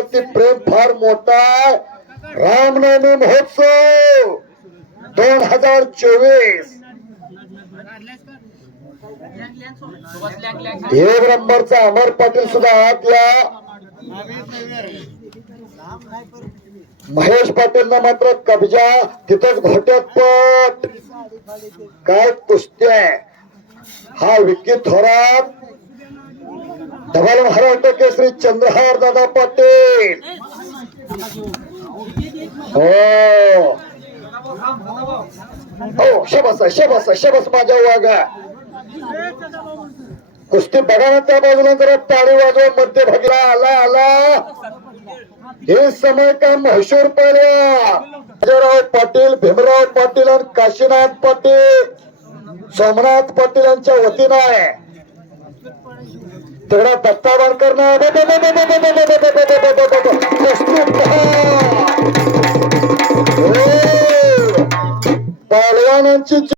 वरती प्रेम फार मोठा आहे. रामनवमी महोत्सव दोन हजार चोवीस. एक नंबरचा अमर पाटील सुद्धा आत महेश पाटील मात्र कब्जा तिथंच घोट्यात पट. काय कुस्त्या. हा विकी थोरात. डबल महाराष्ट्र केसरी चंद्रहार दादा पाटील. हो. हो शबस शबस शबस माझ्या वागा कुस्ती बघा ना त्या बाजूला जरा ताळी वाजव मध्यभागीला आला आला. हे समय का म्हैसूर पडल्या अजयराव पाटील भीमराव पाटील आणि काशीनाथ पाटील. सोमनाथ पाटील यांच्या वतीनं आहे. तेवढा दत्ता वारकर ना पहलवानांची